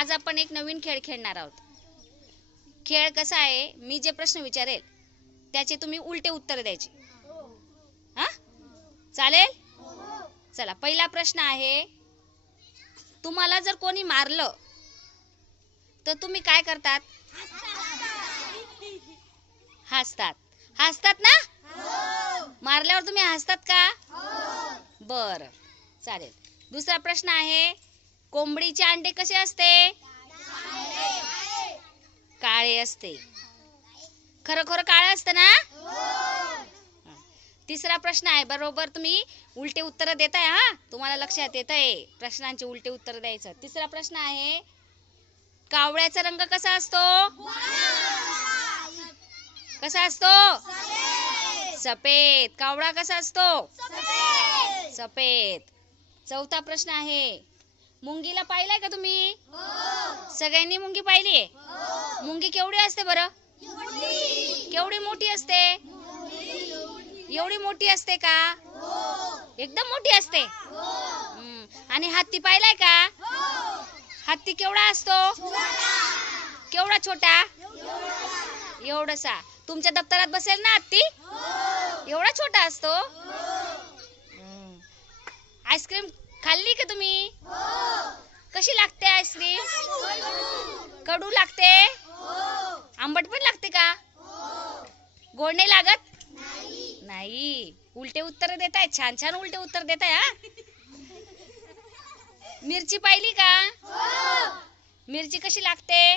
आज आपण एक नवीन खेळ खेळणार आहोत. खेळ कसा आहे मी जे प्रश्न विचारेल त्याचे तुम्ही उलटे उत्तर द्यायचे. हा? चालेल? चला पहिला प्रश्न आहे तुम्हाला जर कोणी मारलं तर तुम्ही काय करतात? हसतात. हसतात ना? मारल्यावर तुम्ही हसतात का? बर. चालेल. दुसरा प्रश्न आहे कोंबडीचे अंडे कसे असते? काळे असते. खरं खरं काळं असतं ना. तिसरा प्रश्न आहे बरोबर तुम्ही उलटे उत्तर देताय हा? तुम्हाला लक्षात येत आहे प्रश्नांचे उलटे उत्तर द्यायचं. तिसरा प्रश्न आहे कावळ्याचा रंग कसा असतो? कसा असतो? सफेद. कावळा कसा असतो? सफेद. चौथा प्रश्न आहे मुंगीला पाहिलाय का तुम्ही? सगळ्यांनी मुंगी पाहिली? मुंगी केवढी असते बरं? केवढी? मोठी असते? एवढी मोठी असते का? एकदम मोठी असते. आणि हत्ती पाहिलाय का? हत्ती केवढा असतो? केवढा छोटा? एवढसा. तुमच्या दप्तरात बसेल ना हत्ती एवढा छोटा असतो. आईस्क्रीम खाल्ली का तुम्ही? कशी लागते आईस्क्रीम कडू लागते? आंबट पण लागते का? गोड नाही लागत? नाही. उलटे उत्तर देत आहे छान छान उलटे उत्तर देत आहे हा? मिरची पाहिली का? मिरची कशी लागते?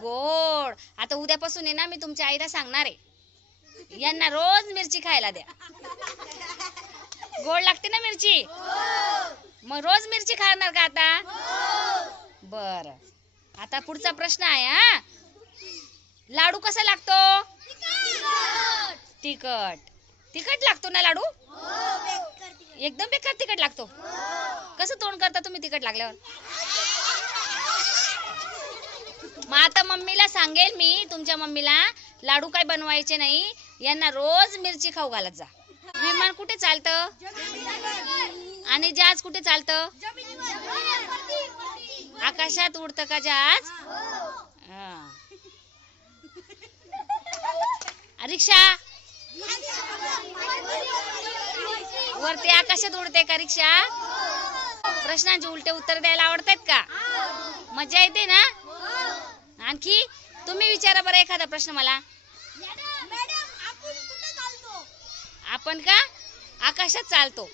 गोड. आता उद्यापासून आहे ना मी तुमच्या आईला सांगणार आहे. यांना रोज मिरची खायला द्या. गोड लागते ना मिरची? मग रोज मिरची खाणार का आता? बर. आता पुढचा प्रश्न आहे हा? लाडू कसा लागतो? तिखट. तिखट लागतो ना लाडू? एकदम बेकार तिखट लागतो. कसं तोंड करता तुम्ही तिखट लागल्यावर? मग आता मम्मीला सांगेल मी तुमच्या मम्मीला लाडू काय बनवायचे नाही यांना रोज मिरची खाऊ घालत जा. विमान कुठे चालतं? आणि जहाज कुठे चालतं? आकाशात उडतं का जहाज. रिक्षा? वरती आकाशात उडते का रिक्षा? प्रश्नांचे उलटे उत्तर द्यायला आवडतात का? मजा येते ना? आणखी? तुम्ही विचारा बरं एखादा प्रश्न मला. आपण का? आकाशात चालतो.